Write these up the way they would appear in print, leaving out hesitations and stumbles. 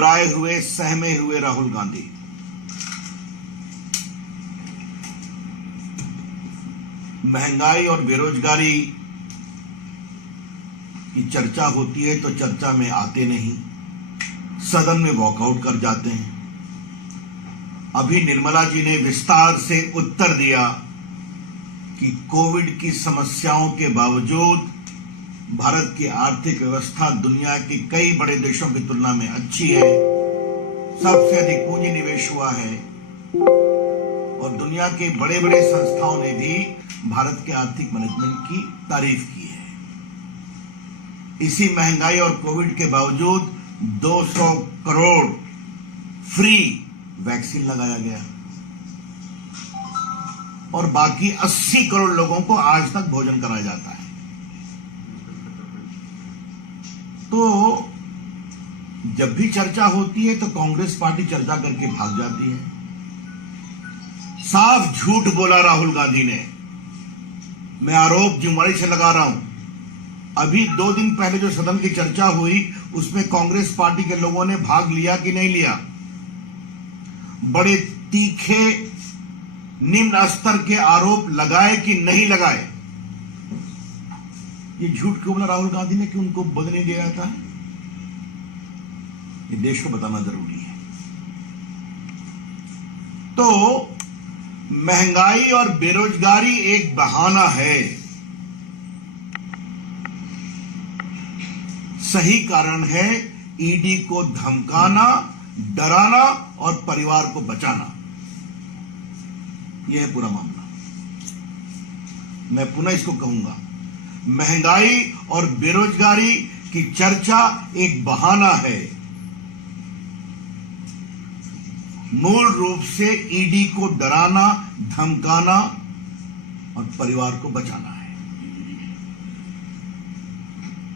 घबराए हुए, सहमे हुए राहुल गांधी। महंगाई और बेरोजगारी की चर्चा होती है तो चर्चा में आते नहीं, सदन में वॉकआउट कर जाते हैं। अभी निर्मला जी ने विस्तार से उत्तर दिया कि कोविड की समस्याओं के बावजूद भारत की आर्थिक व्यवस्था दुनिया के कई बड़े देशों की तुलना में अच्छी है, सबसे अधिक पूंजी निवेश हुआ है और दुनिया के बड़े बड़े संस्थाओं ने भी भारत के आर्थिक मैनेजमेंट की तारीफ की है। इसी महंगाई और कोविड के बावजूद 200 करोड़ फ्री वैक्सीन लगाया गया और बाकी 80 करोड़ लोगों को आज तक भोजन कराया जाता है। तो जब भी चर्चा होती है तो कांग्रेस पार्टी चर्चा करके भाग जाती है। साफ झूठ बोला राहुल गांधी ने। मैं आरोप जिम्मेदारी से लगा रहा हूं। अभी 2 दिन पहले जो सदन की चर्चा हुई उसमें कांग्रेस पार्टी के लोगों ने भाग लिया कि नहीं लिया? बड़े तीखे निम्न स्तर के आरोप लगाए कि नहीं लगाए? ये झूठ क्यों बोला राहुल गांधी ने कि उनको बोलने नहीं दिया था? ये देश को बताना जरूरी है। तो महंगाई और बेरोजगारी एक बहाना है, सही कारण है ईडी को धमकाना, डराना और परिवार को बचाना। यह है पूरा मामला। मैं पुनः इसको कहूंगा, महंगाई और बेरोजगारी की चर्चा एक बहाना है, मूल रूप से ईडी को डराना, धमकाना और परिवार को बचाना है।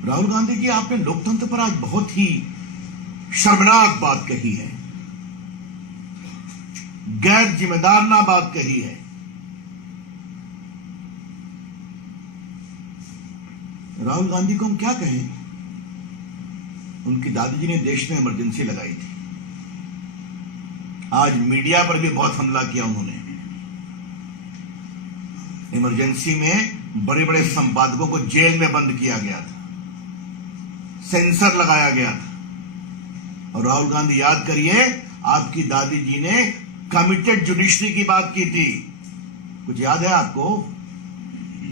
राहुल गांधी जी, आपने लोकतंत्र पर आज बहुत ही शर्मनाक बात कही है, गैर जिम्मेदाराना बात कही है। राहुल गांधी को हम क्या कहें? उनकी दादी जी ने देश में इमरजेंसी लगाई थी। आज मीडिया पर भी बहुत हमला किया उन्होंने। इमरजेंसी में बड़े बड़े संपादकों को जेल में बंद किया गया था, सेंसर लगाया गया था। और राहुल गांधी, याद करिए, आपकी दादी जी ने कमिटेड जुडिशरी की बात की थी। कुछ याद है आपको?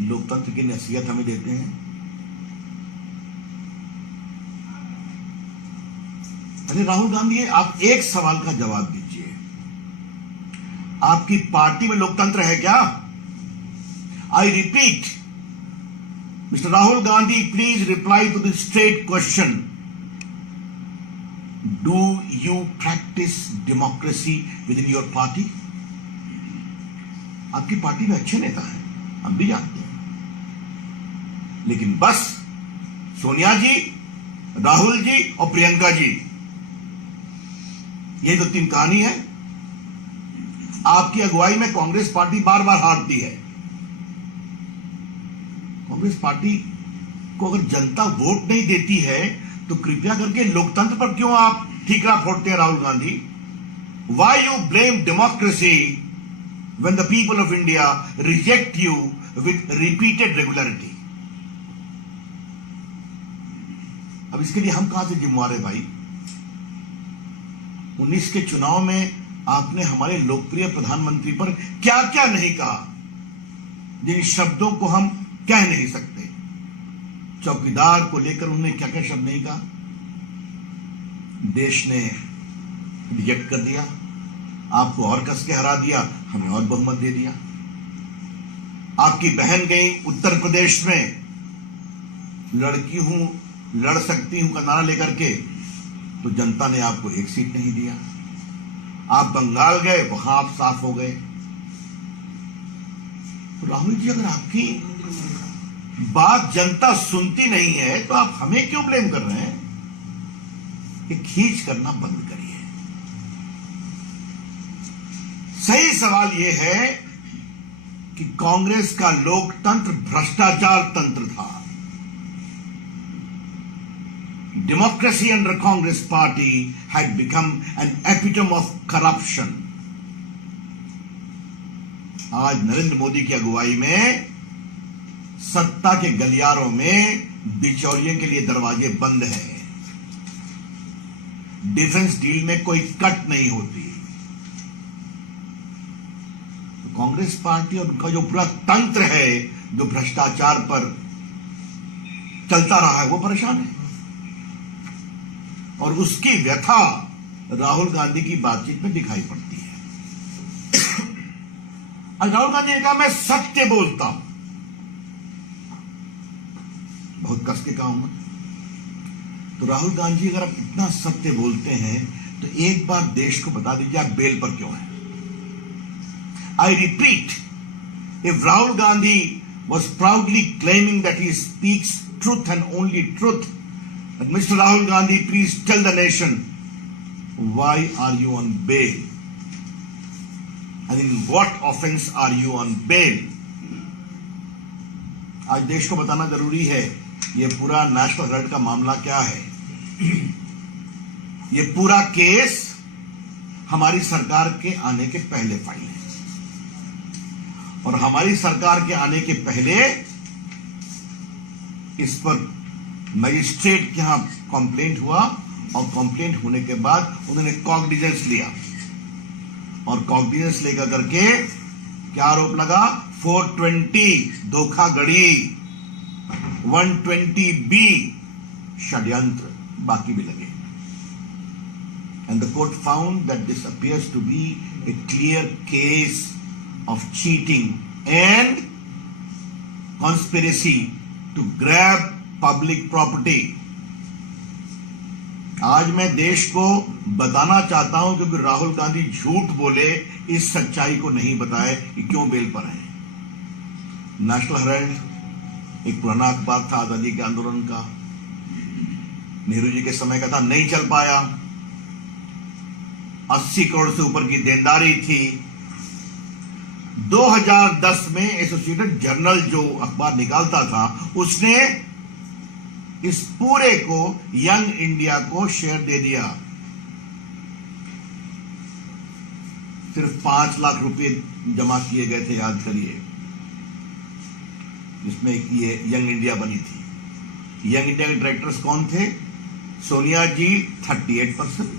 लोकतंत्र की नसीहत हमें देते हैं। अरे राहुल गांधी, आप एक सवाल का जवाब दीजिए, आपकी पार्टी में लोकतंत्र है क्या? I repeat, mister Rahul Gandhi, please reply to the straight question, do you practise democracy within your party? आपकी पार्टी में अच्छे नेता हैं, हम भी जानते हैं, लेकिन बस सोनिया जी, राहुल जी और प्रियंका जी, ये तो 3 कहानी है। आपकी अगुवाई में कांग्रेस पार्टी बार बार हारती है। कांग्रेस पार्टी को अगर जनता वोट नहीं देती है तो कृपया करके लोकतंत्र पर क्यों आप ठीकरा फोड़ते हैं Rahul Gandhi? Why you blame democracy when the people of India reject you with repeated regularity? अब इसके लिए हम कहां से जिम्मेवार है भाई? 19 के चुनाव में आपने हमारे लोकप्रिय प्रधानमंत्री पर क्या क्या नहीं कहा, जिन शब्दों को हम कह नहीं सकते। चौकीदार को लेकर उन्होंने क्या क्या शब्द नहीं कहा। देश ने रिजेक्ट कर दिया, आपको और कस के हरा दिया, हमें और बहुमत दे दिया। आपकी बहन गई उत्तर प्रदेश में, लड़की हूं, लड़ सकती हूं का नारा लेकर के, तो जनता ने आपको 1 सीट नहीं दिया। आप बंगाल गए, वहां आप साफ हो गए। तो राहुल जी, अगर आपकी बात जनता सुनती नहीं है तो आप हमें क्यों ब्लेम कर रहे हैं? ये खींच करना बंद करिए। सही सवाल यह है कि कांग्रेस का लोकतंत्र भ्रष्टाचार तंत्र था। democracy under Congress party had become an epitome of corruption. आज नरेंद्र मोदी की अगुवाई में सत्ता के गलियारों में बिचौलियों के लिए दरवाजे बंद हैं। डिफेंस डील में कोई कट नहीं होती। तो कांग्रेस पार्टी और उनका जो पूरा तंत्र है जो भ्रष्टाचार पर चलता रहा है वो परेशान है, और उसकी व्यथा राहुल गांधी की बातचीत में दिखाई पड़ती है। आज राहुल गांधी ने कहा मैं सत्य बोलता हूं, बहुत कस के कहा। तो राहुल गांधी अगर आप इतना सत्य बोलते हैं तो एक बार देश को बता दीजिए आप बेल पर क्यों हैं। I repeat, if Rahul Gandhi was proudly claiming that he speaks truth and only truth, but Mr. Rahul Gandhi, please tell the nation, why are you on bail? And in what offense are you on bail? आज देश को बताना जरूरी है ये पूरा national Herald का मामला क्या है। ये पूरा केस हमारी सरकार के आने के पहले फाइल है, और हमारी सरकार के आने के पहले इस पर मजिस्ट्रेट के यहां कंप्लेंट हुआ, और कंप्लेंट होने के बाद उन्होंने कॉग्निजेंस लिया, और कॉग्निजेंस लेकर करके क्या आरोप लगा, 420 धोखाधड़ी, 120B षड्यंत्र, बाकी भी लगे। And the court found that this appears to be a clear case of cheating and conspiracy to grab public property. आज मैं देश को बताना चाहता हूं क्योंकि राहुल गांधी झूठ बोले, इस सच्चाई को नहीं बताए कि क्यों बेल पर है। नेशनल हेराल्ड एक पुराना अखबार था आजादी के आंदोलन का, नेहरू जी के समय का था, नहीं चल पाया। 80 करोड़ से ऊपर की देनदारी थी। 2010 में एसोसिएटेड जर्नल जो अखबार निकालता था उसने इस पूरे को यंग इंडिया को शेयर दे दिया। सिर्फ 5 लाख रुपए जमा किए गए थे, याद करिए, जिसमें ये यंग इंडिया बनी थी। यंग इंडिया के डायरेक्टर्स कौन थे? सोनिया जी 38%,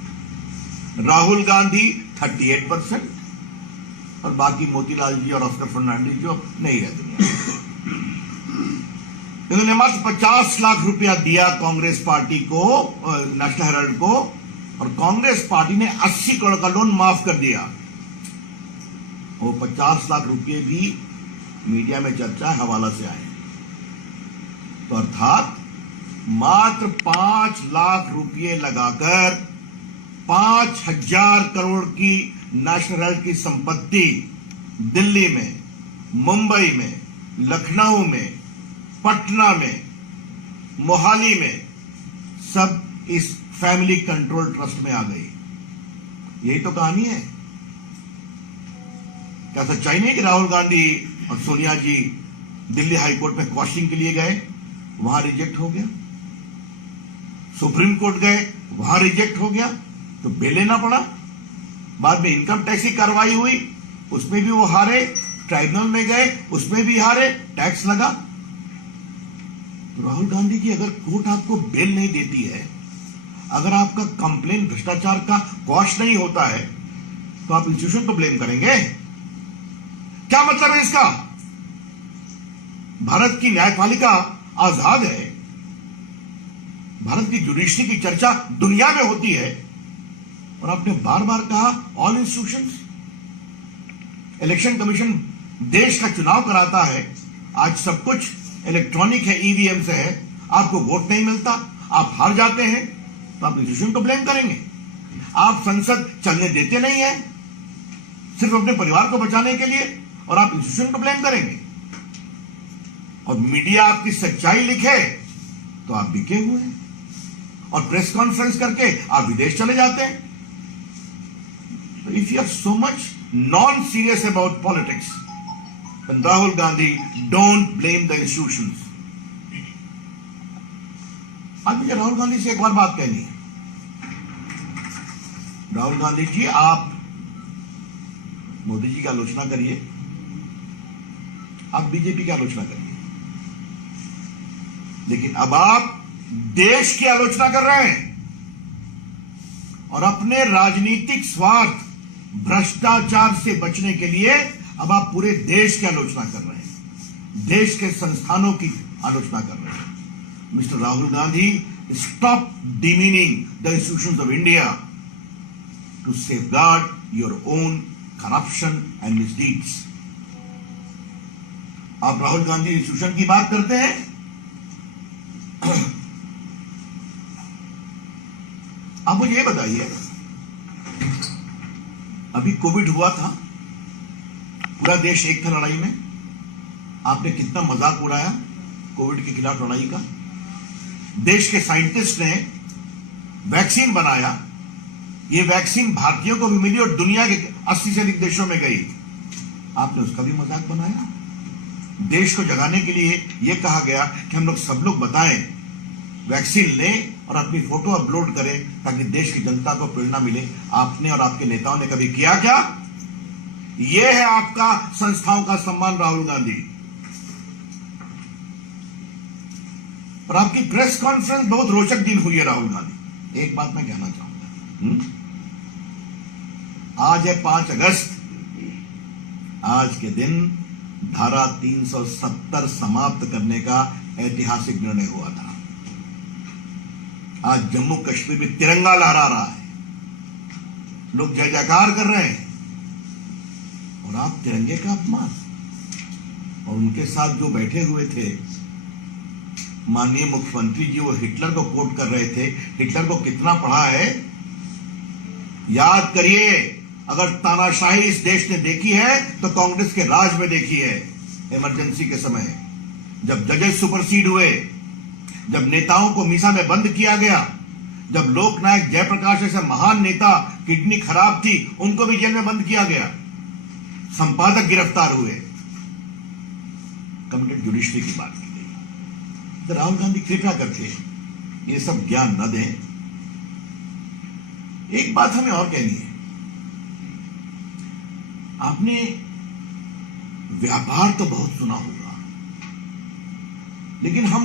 राहुल गांधी 38%, और बाकी मोतीलाल जी और ऑस्कर फर्नांडिस जो नहीं रहे दुनिया। इन्होंने मात्र 50 लाख रुपया दिया कांग्रेस पार्टी को, नेशनल हेराल्ड को, और कांग्रेस पार्टी ने 80 करोड़ का लोन माफ कर दिया। वो 50 लाख रुपये भी मीडिया में चर्चा हवाला से आए। तो अर्थात मात्र 5 लाख रुपये लगाकर 5000 करोड़ की नेशनल हेराल्ड की संपत्ति दिल्ली में, मुंबई में, लखनऊ में, पटना में, मोहाली में सब इस फैमिली कंट्रोल ट्रस्ट में आ गई। यही तो कहानी है। क्या सच्चाई नहीं कि राहुल गांधी और सोनिया जी दिल्ली हाईकोर्ट में क्वेश्चनिंग के लिए गए, वहां रिजेक्ट हो गया, सुप्रीम कोर्ट गए, वहां रिजेक्ट हो गया, तो बेल लेना पड़ा। बाद में इनकम टैक्स की कार्रवाई हुई, उसमें भी वो हारे, ट्राइब्यूनल में गए, उसमें भी हारे, टैक्स लगा। तो राहुल गांधी की अगर कोर्ट आपको बेल नहीं देती है, अगर आपका कंप्लेन भ्रष्टाचार का क्वॉश नहीं होता है, तो आप इंस्टीट्यूशन को ब्लेम करेंगे। क्या मतलब है इसका? भारत की न्यायपालिका आजाद है, भारत की जुडिशरी की चर्चा दुनिया में होती है, और आपने बार बार कहा ऑल इंस्टीट्यूशंस। इलेक्शन कमीशन देश का चुनाव कराता है, आज सब कुछ इलेक्ट्रॉनिक है, ईवीएम से है, आपको वोट नहीं मिलता, आप हार जाते हैं, तो आप इंस्टीट्यूशन को ब्लेम करेंगे। आप संसद चलने देते नहीं है सिर्फ अपने परिवार को बचाने के लिए, और आप इंस्टीट्यूशन को ब्लेम करेंगे। और मीडिया आपकी सच्चाई लिखे तो आप बिके हुए हैं, और प्रेस कॉन्फ्रेंस करके आप विदेश चले जाते हैं। तो if you are so much non serious about politics, then Rahul Gandhi, don't blame the institutions. आज मुझे राहुल गांधी से एक और बात कहनी है। राहुल गांधी जी, आप मोदी जी की आलोचना करिए, आप बीजेपी की आलोचना करिए, लेकिन अब आप देश की आलोचना कर रहे हैं और अपने राजनीतिक स्वार्थ, भ्रष्टाचार से बचने के लिए अब आप पूरे देश की आलोचना कर रहे हैं, देश के संस्थानों की आलोचना कर रहे हैं। Mister Rahul Gandhi, stop demeaning the institutions of India to safeguard your own corruption and misdeeds. आप राहुल गांधी इंस्टीट्यूशन की बात करते हैं, आप मुझे ये बताइए, अभी कोविड हुआ था, पूरा देश एक था लड़ाई में, आपने कितना मजाक उड़ाया कोविड के खिलाफ लड़ाई का। देश के साइंटिस्ट ने वैक्सीन बनाया, ये वैक्सीन भारतीयों को भी मिली और दुनिया के 80 से अधिक देशों में गई, आपने उसका भी मजाक बनाया। देश को जगाने के लिए यह कहा गया कि हम लोग सब लोग बताएं, वैक्सीन लें और अपनी फोटो अपलोड करें ताकि देश की जनता को प्रेरणा मिले। आपने और आपके नेताओं ने कभी किया क्या? यह है आपका संस्थाओं का सम्मान, राहुल गांधी। और आपकी प्रेस कॉन्फ्रेंस बहुत रोचक दिन हुई है राहुल गांधी। एक बात मैं कहना चाहूंगा, आज है 5 अगस्त, आज के दिन धारा 370 समाप्त करने का ऐतिहासिक निर्णय हुआ था। आज जम्मू कश्मीर में तिरंगा लहरा रहा है, लोग जय जयकार कर रहे हैं, और आप तिरंगे का अपमान। और उनके साथ जो बैठे हुए थे माननीय मुख्यमंत्री जी, वो हिटलर को कोट कर रहे थे। हिटलर को कितना पढ़ा है याद करिए। अगर तानाशाही इस देश ने देखी है तो कांग्रेस के राज में देखी है। इमरजेंसी के समय जब जजेस सुपरसीड हुए, जब नेताओं को मीसा में बंद किया गया, जब लोकनायक जयप्रकाश जैसे महान नेता, किडनी खराब थी, उनको भी जेल में बंद किया गया, संपादक गिरफ्तार हुए, कमिटेड जुडिशरी की बात की गई। तो राहुल गांधी कृपया करके ये सब ज्ञान न दें। एक बात हमें और कहनी है, आपने व्यापार तो बहुत सुना होगा, लेकिन हम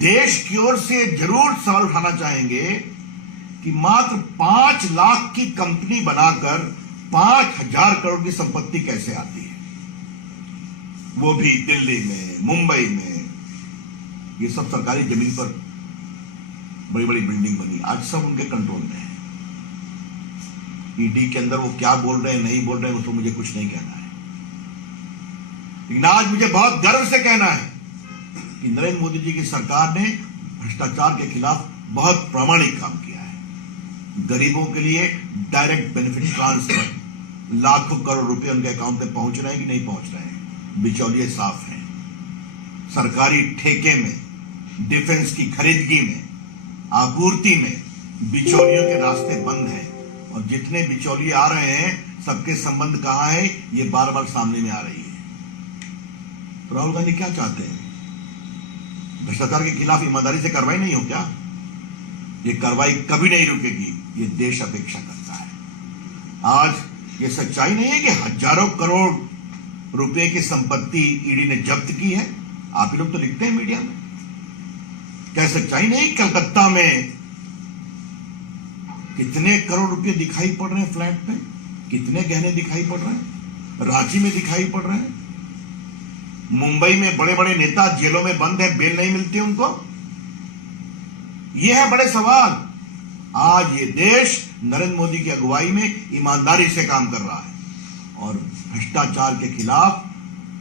देश की ओर से जरूर सवाल उठाना चाहेंगे कि मात्र 5 लाख की कंपनी बनाकर 5,000 करोड़ की संपत्ति कैसे आती है, वो भी दिल्ली में, मुंबई में। ये सब सरकारी जमीन पर बड़ी बड़ी बिल्डिंग बनी, आज सब उनके कंट्रोल में है। ईडी के अंदर वो क्या बोल रहे हैं, नहीं बोल रहे हैं, उसको मुझे कुछ नहीं कहना है, लेकिन आज मुझे बहुत गर्व से कहना है कि नरेंद्र मोदी जी की सरकार ने भ्रष्टाचार के खिलाफ बहुत प्रामाणिक काम किया है। गरीबों के लिए डायरेक्ट बेनिफिट ट्रांसफर, लाखों करोड़ रुपए उनके अकाउंट में पहुंच रहे हैं कि नहीं पहुंच रहे हैं, बिचौलिए साफ हैं। सरकारी ठेके में, डिफेंस की खरीदगी में, आपूर्ति में बिचौलियों के रास्ते बंद हैं, और जितने बिचौलिए आ रहे हैं सबके संबंध कहां है, ये बार बार सामने में आ रही है। तो राहुल गांधी क्या चाहते हैं? भ्रष्टाचार के खिलाफ ईमानदारी से कार्रवाई नहीं हो क्या? ये कार्रवाई कभी नहीं रुकेगी, ये देश अपेक्षा करता है। आज ये सच्चाई नहीं है कि हजारों करोड़ रुपए की संपत्ति ईडी ने जब्त की है? आप ही लोग तो लिखते हैं मीडिया में। क्या सच्चाई नहीं कलकत्ता में कितने करोड़ रुपए दिखाई पड़ रहे हैं फ्लैट पे, कितने गहने दिखाई पड़ रहे हैं, रांची में दिखाई पड़ रहे हैं, मुंबई में बड़े बड़े नेता जेलों में बंद है, बेल नहीं मिलती उनको। यह है बड़े सवाल। आज ये देश नरेंद्र मोदी की अगुवाई में ईमानदारी से काम कर रहा है और भ्रष्टाचार के खिलाफ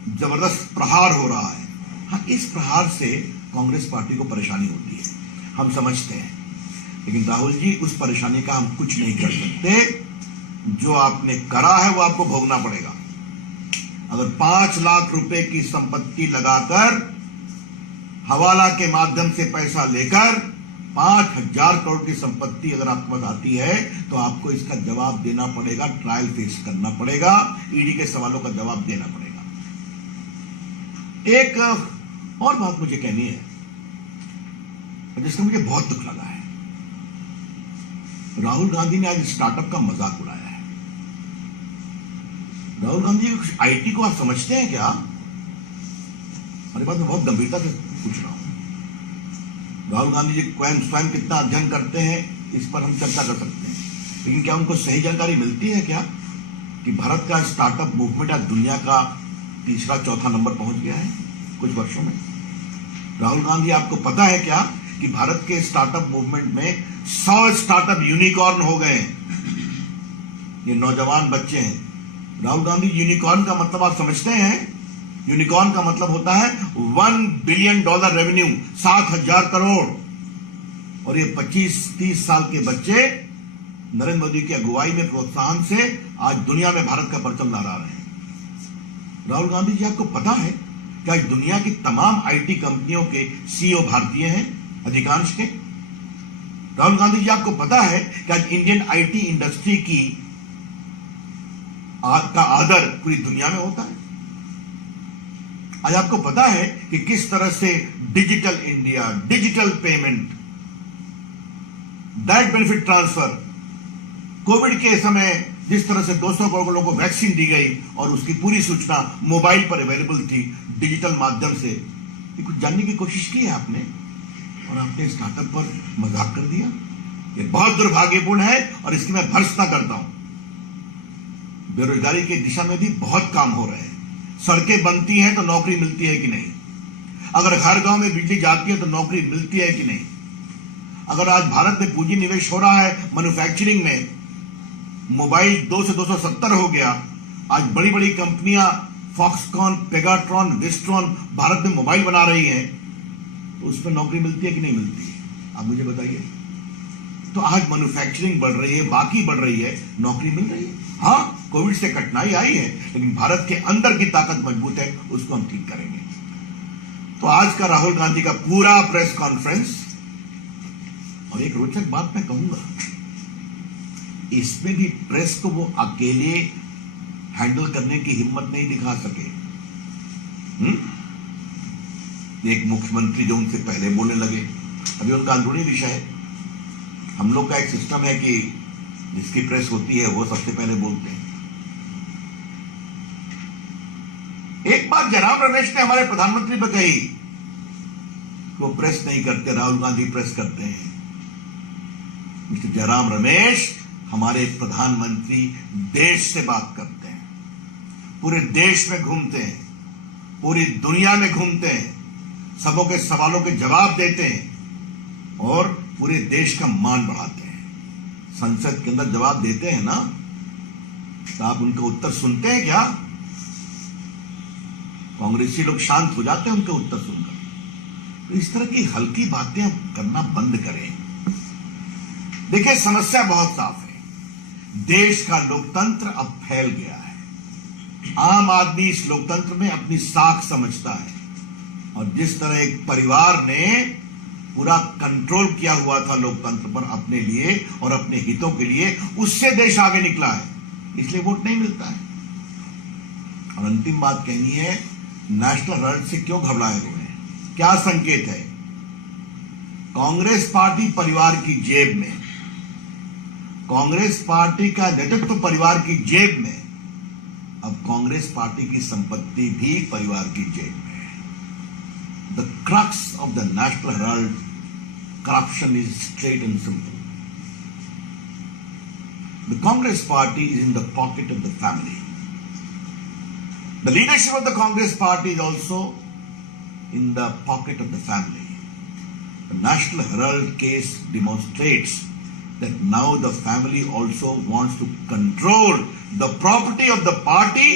जबरदस्त प्रहार हो रहा है। हाँ, इस प्रहार से कांग्रेस पार्टी को परेशानी होती है, हम समझते हैं, लेकिन राहुल जी, उस परेशानी का हम कुछ नहीं कर सकते। जो आपने करा है वो आपको भोगना पड़ेगा। अगर 5 लाख रुपए की संपत्ति लगाकर, हवाला के माध्यम से पैसा लेकर 5,000 करोड़ की संपत्ति अगर आपको पास आती है तो आपको इसका जवाब देना पड़ेगा, ट्रायल फेस करना पड़ेगा, ईडी के सवालों का जवाब देना पड़ेगा। एक और बात मुझे कहनी है, जिसका मुझे बहुत दुख लगा है। राहुल गांधी ने आज स्टार्टअप का मजाक उड़ाया है। राहुल गांधी आईटी को आप समझते हैं क्या? मेरे बात में बहुत गंभीरता से पूछ रहा हूं। राहुल गांधी जी स्वयं कितना अध्ययन करते हैं इस पर हम चर्चा कर सकते हैं, लेकिन क्या उनको सही जानकारी मिलती है क्या कि भारत का स्टार्टअप मूवमेंट आज दुनिया का तीसरा चौथा नंबर पहुंच गया है कुछ वर्षों में? राहुल गांधी, आपको पता है क्या कि भारत के स्टार्टअप मूवमेंट में 100 स्टार्टअप यूनिकॉर्न हो गए? ये नौजवान बच्चे हैं। राहुल गांधी, यूनिकॉर्न का मतलब आप समझते हैं? यूनिकॉर्न का मतलब होता है $1 बिलियन रेवेन्यू, 7,000 करोड़। और ये 25-30 साल के बच्चे नरेंद्र मोदी की अगुवाई में, प्रोत्साहन से आज दुनिया में भारत का परचम लहरा रहे हैं। राहुल गांधी जी, आपको पता है कि आज दुनिया की तमाम आईटी कंपनियों के सीईओ भारतीय हैं, अधिकांश के? राहुल गांधी जी, आपको पता है कि आज इंडियन आईटी इंडस्ट्री का आदर पूरी दुनिया में होता है? आज आपको पता है कि किस तरह से digital India, digital payment, direct benefit transfer, Covid के समय जिस तरह से 200 करोड़ लोगों को वैक्सीन दी गई और उसकी पूरी सूचना मोबाइल पर अवेलेबल थी डिजिटल माध्यम से, ये कुछ जानने की कोशिश की है आपने? और आपने स्टार्टअप पर मजाक कर दिया। ये बहुत दुर्भाग्यपूर्ण है और इसकी मैं भर्त्सना करता हूं। बेरोजगारी की दिशा में भी बहुत काम हो रहे हैं। सड़कें बनती हैं तो नौकरी मिलती है कि नहीं? अगर हर गांव में बिजली जाती है तो नौकरी मिलती है कि नहीं? अगर आज भारत में पूंजी निवेश हो रहा है मैन्युफैक्चरिंग में, मोबाइल 2 से 270 हो गया, आज बड़ी बड़ी कंपनियां फॉक्सकॉन, पेगाट्रॉन, विस्ट्रॉन भारत में मोबाइल बना रही हैं, तो उसमें नौकरी मिलती है कि नहीं मिलती है? आप मुझे बताइए। तो आज मैन्युफैक्चरिंग बढ़ रही है, बाकी बढ़ रही है, नौकरी मिल रही है। हाँ, कोविड से कठिनाई आई है, लेकिन भारत के अंदर की ताकत मजबूत है, उसको हम ठीक करेंगे। तो आज का राहुल गांधी का पूरा प्रेस कॉन्फ्रेंस, और एक रोचक बात मैं कहूंगा, इसमें भी प्रेस को वो अकेले हैंडल करने की हिम्मत नहीं दिखा सके। एक मुख्यमंत्री जो उनसे पहले बोलने लगे, अभी उनका अंदरूनी विषय है। हम लोग का एक सिस्टम है कि जिसकी प्रेस होती है वो सबसे पहले बोलते हैं। एक बात जयराम रमेश ने हमारे प्रधानमंत्री पर कही, वो प्रेस नहीं करते, राहुल गांधी प्रेस करते हैं। मिस्टर जयराम रमेश, हमारे प्रधानमंत्री देश से बात करते हैं, पूरे देश में घूमते हैं, पूरी दुनिया में घूमते हैं, सबों के सवालों के जवाब देते हैं और पूरे देश का मान बढ़ाते हैं। संसद के अंदर जवाब देते हैं ना, तो आप उनका उत्तर सुनते हैं क्या? कांग्रेसी लोग शांत हो जाते हैं उनके उत्तर सुनकर। तो इस तरह की हल्की बातें आप करना बंद करें। देखिए, समस्या बहुत साफ है। देश का लोकतंत्र अब फैल गया है। आम आदमी इस लोकतंत्र में अपनी साख समझता है, और जिस तरह एक परिवार ने पूरा कंट्रोल किया हुआ था लोकतंत्र पर अपने लिए और अपने हितों के लिए, उससे देश आगे निकला है, इसलिए वोट नहीं मिलता है। और अंतिम बात कहनी है, नेशनल हेराल्ड से क्यों घबराए हुए हैं? क्या संकेत है? कांग्रेस पार्टी परिवार की जेब में, कांग्रेस पार्टी का नेतृत्व परिवार की जेब में, अब कांग्रेस पार्टी की संपत्ति भी परिवार की जेब में। The crux of the National Herald corruption is straight and simple. The Congress party is in the pocket of the family. The leadership of the Congress party is also in the pocket of the family. The National Herald case demonstrates that now the family also wants to control the property of the party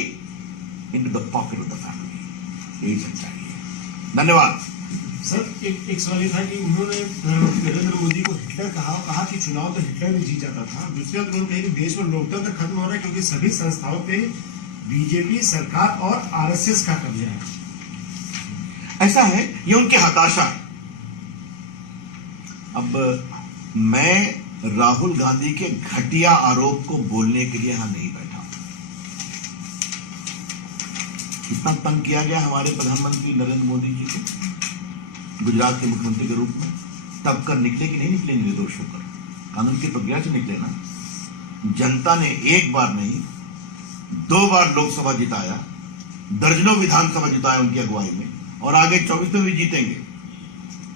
into the pocket of the family. यही सच्चाई है। धन्यवाद। Sir, एक सवाल ये था कि उन्होंने प्रधानमंत्री नरेंद्र मोदी को हिटलर कहा कि चुनाव तो हिटलर ने जीत जाता था। दूसरी बात उन्होंने कही कि देश में लोकतंत्र खत्म हो रहा है क्योंकि सभी संस्थाओं पे बीजेपी सरकार और आरएसएस का कब्जा है। ऐसा है, ये उनकी हताशा है। अब मैं राहुल गांधी के घटिया आरोप को बोलने के लिए यहां नहीं बैठा। कितना तंग किया गया हमारे प्रधानमंत्री नरेंद्र मोदी जी को गुजरात के मुख्यमंत्री के रूप में। तब कर निकले कि नहीं निकले निर्दोष होकर? कानून की प्रक्रिया से निकले ना। जनता ने एक बार नहीं 2 बार लोकसभा जिताया, दर्जनों विधानसभा जिताया उनकी अगुवाई में, और आगे 24 में भी जीतेंगे।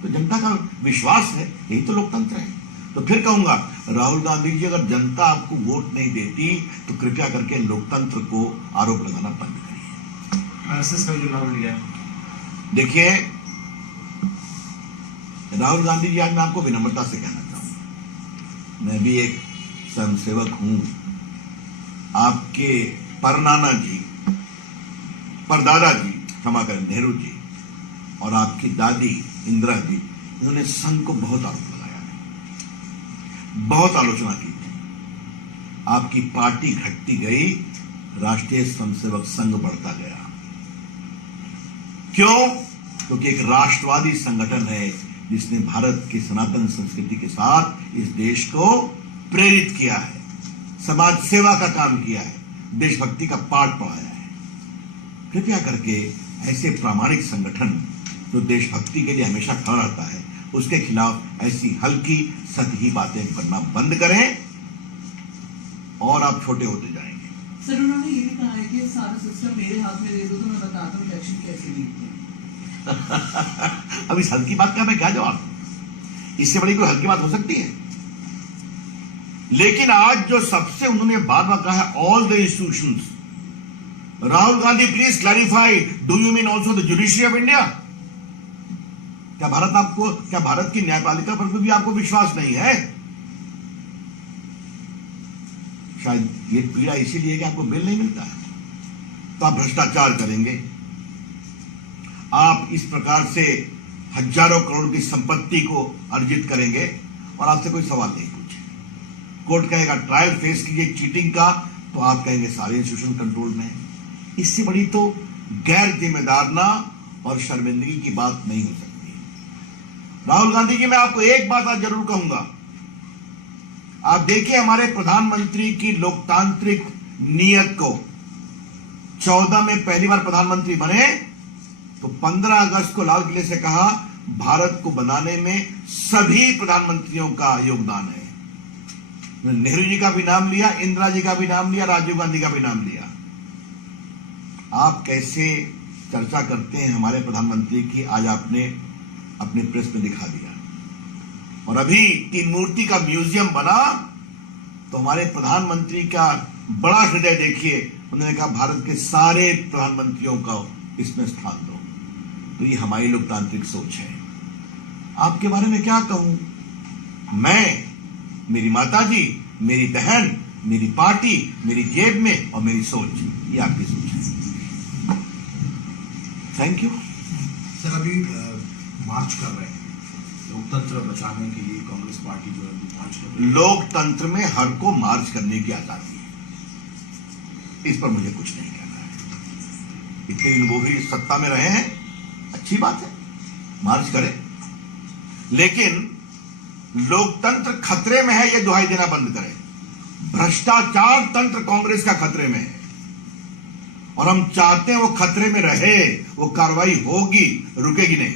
तो जनता का विश्वास है, यही तो लोकतंत्र है। तो फिर कहूंगा, राहुल गांधी जी, अगर जनता आपको वोट नहीं देती तो कृपया करके लोकतंत्र को आरोप लगाना बंद करिए। आरएसएस का चुनाव लिया। देखिए राहुल गांधी जी, आज मैं आपको विनम्रता से कहना चाहूंगा, मैं भी एक स्वयंसेवक हूं। आपके परनाना जी, परदादा जी, क्षमा करें, नेहरू जी, और आपकी दादी इंदिरा जी, इन्होंने संघ को बहुत आरोप लगाया है, बहुत आलोचना की। आपकी पार्टी घटती गई, राष्ट्रीय स्वयंसेवक संघ बढ़ता गया। क्यों? क्योंकि एक राष्ट्रवादी संगठन है जिसने भारत की सनातन संस्कृति के साथ इस देश को प्रेरित किया है, समाज सेवा का काम किया है, देशभक्ति का पाठ पढ़ाया है। कृपया करके ऐसे प्रामाणिक संगठन जो देशभक्ति के लिए हमेशा खड़ा रहता है, उसके खिलाफ ऐसी हल्की सतही बातें करना बंद करें और आप छोटे होते जाएंगे। सर, उन्होंने ये भी कहा है कि सारा सिस्टम मेरे हाथ में दे दो तो मैं बताता हूँ इलेक्शन कैसे जीतते हैं। अब इस हल्की बात का मैं क्या जवाब? इससे बड़ी कोई हल्की बात हो सकती है? लेकिन आज जो सबसे उन्होंने बार बार कहा है, all the institutions, Rahul Gandhi please clarify, do you mean also the judiciary of India? क्या भारत की न्यायपालिका पर भी आपको विश्वास नहीं है? शायद ये पीड़ा इसीलिए कि आपको बिल नहीं मिलता है, तो आप भ्रष्टाचार करेंगे, आप इस प्रकार से हजारों करोड़ की संपत्ति को अर्जित करेंगे और आपसे कोई सवाल नहीं पूछे। कोर्ट कहेगा ट्रायल फेस कीजिए चीटिंग का, तो आप कहेंगे सारे इंस्टीट्यूशन कंट्रोल में है। इससे बड़ी तो गैर जिम्मेदारना और शर्मिंदगी की बात नहीं हो सकती। राहुल गांधी जी, मैं आपको एक बात आज जरूर कहूंगा, आप देखिए हमारे प्रधानमंत्री की लोकतांत्रिक नीयत को। 14 में पहली बार प्रधानमंत्री बने तो 15 अगस्त को लाल किले से कहा, भारत को बनाने में सभी प्रधानमंत्रियों का योगदान है। नेहरू जी का भी नाम लिया, इंदिरा जी का भी नाम लिया, राजीव गांधी का भी नाम लिया। आप कैसे चर्चा करते हैं हमारे प्रधानमंत्री की, आज आपने अपने प्रेस में दिखा दिया। और अभी 3 मूर्ति का म्यूजियम बना तो हमारे प्रधानमंत्री का बड़ा हृदय देखिए, उन्होंने कहा भारत के सारे प्रधानमंत्रियों का इसमें स्थान दो। तो ये हमारी लोकतांत्रिक सोच है। आपके बारे में क्या कहूं मैं? मेरी माता जी, मेरी बहन, मेरी पार्टी, मेरी जेब में और मेरी सोच, ये आपकी सोच है। Thank you. सर, अभी मार्च कर रहे हैं लोकतंत्र बचाने के लिए, कांग्रेस पार्टी जो है मार्च कर रही है। लोकतंत्र में हर को मार्च करने की आजादी है, इस पर मुझे कुछ नहीं कहना है। इतने दिन वो भी सत्ता में रहे हैं, अच्छी बात है, मार्च करें, लेकिन लोकतंत्र खतरे में है, यह दुहाई देना बंद करें। भ्रष्टाचार तंत्र कांग्रेस का खतरे में है और हम चाहते हैं वो खतरे में रहे, वो कार्रवाई होगी, रुकेगी नहीं।